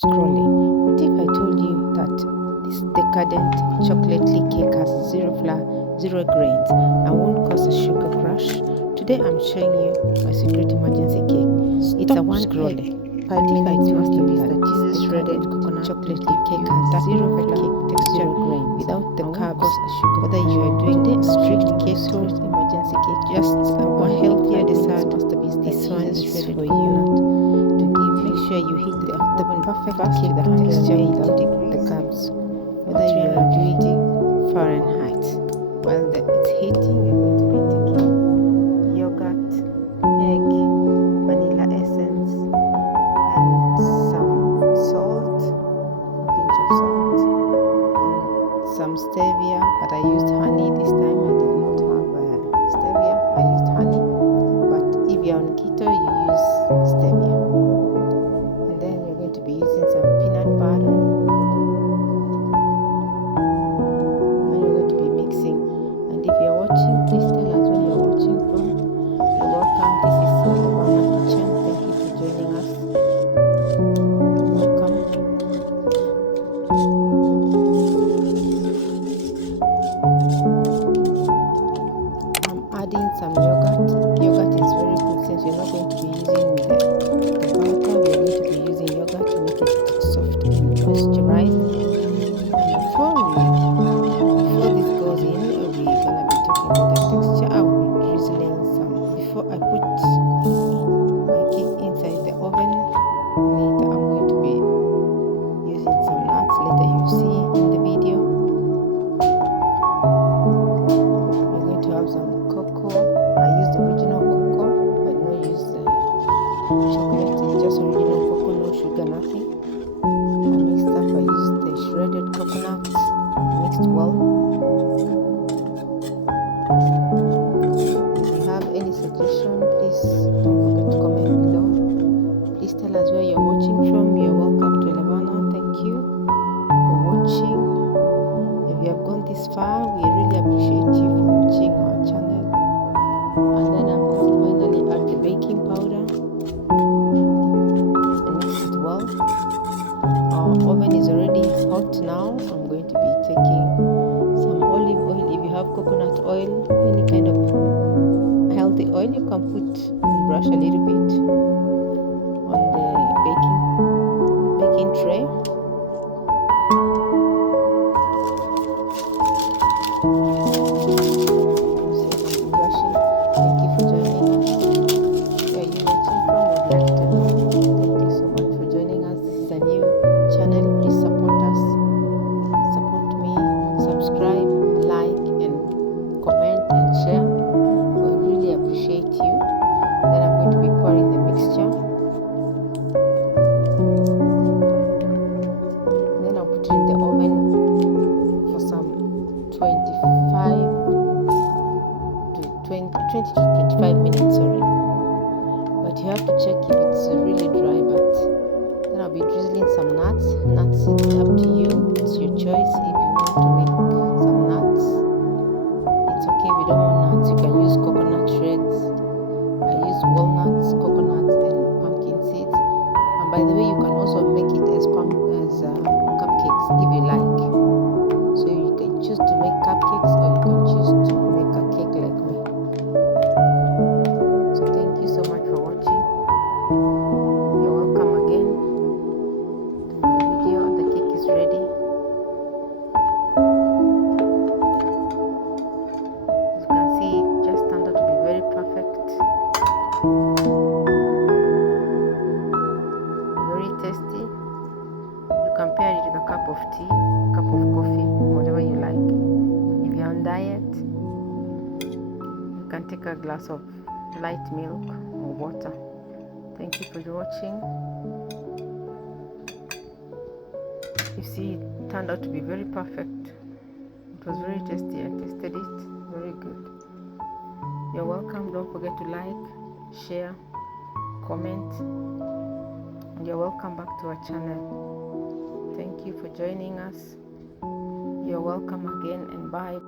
scrolling. What if I told you that this decadent chocolatey cake has zero flour, zero grains, and won't cause a sugar crash? Today I'm showing you my secret emergency cake. It's a one scrolling. 5 minutes masterpiece that Jesus shredded coconut chocolatey cake has zero cake texture grains without the carbs. Whether you are doing a strict keto emergency cake, just a one healthier dessert masterpiece, this one is for you. Make sure you heat the perfect cake texture without the carbs. Whether you are doing Fahrenheit, while it's heating, you're going to be taking yogurt, egg, vanilla essence, and some salt, a pinch of salt, and some stevia. But I used honey this time. I did not have stevia. I used honey. But if you're on keto, you use stevia. To be using some peanut butter, and you're going to be mixing. And if you're watching, please tell us where you're watching from. You're welcome. This is the Mama Kitchen. Thank you for joining us. You're welcome. I'm adding some yogurt. Yogurt is very good since you're not going to be using the butter. We're going to be using yogurt to make it soft and moisturized. And before this goes in, we're gonna be talking about the texture. I will be drizzling some before I put my cake inside the oven. Later I'm going to be using some nuts. Later you'll see in the video. We're going to have some cocoa. I used the original cocoa. I don't use chocolate. It's just original cocoa, no sugar, nothing. I mixed up. I used the shredded coconuts, mixed well. If you have any suggestion, please don't forget to comment below. Please tell us where you're watching from. You're welcome to Levana. Thank you for watching. If you have gone this far, we really appreciate you for watching our channel. And then I'm going to finally add the baking powder and mix it well. Our oven is already hot now. I'm going to be taking some olive oil. If you have coconut oil, any kind of healthy oil, you can put and brush a little bit on the baking tray. Brushing. Thank you for joining us. Where are you watching from? I'd like to know. Thank you so much for joining us. This is a new channel. Please support us. Support me. Subscribe, like, and comment and share. We really appreciate you. Then I'm going to be pouring the mixture. Then I'll put it in the oven for some 20 to 25 minutes, sorry. But you have to check if it's really dry. But then I'll be drizzling some nuts. Nuts, it's up to you. It's your choice. If you want to make some nuts, it's okay. If you don't want nuts, you can use coconut shreds. I use walnuts, coconuts, and pumpkin seeds. And by the way, you can also make it as cupcakes if you like. So you can choose to make cupcakes, or you can choose to make a cake like me. So thank you so much for watching. You're welcome again to my video. The cake is ready. As you can see, it just turned out to be very perfect. Very tasty. You can pair it with a cup of tea, cup of coffee, whatever you like. If you're on diet, you can take a glass of light milk or water. Thank you for watching. You see, it turned out to be very perfect. It was very tasty. I tasted it. Very good. You're welcome. Don't forget to like, share, comment. And you're welcome back to our channel. Thank you for joining us. You're welcome again, and bye.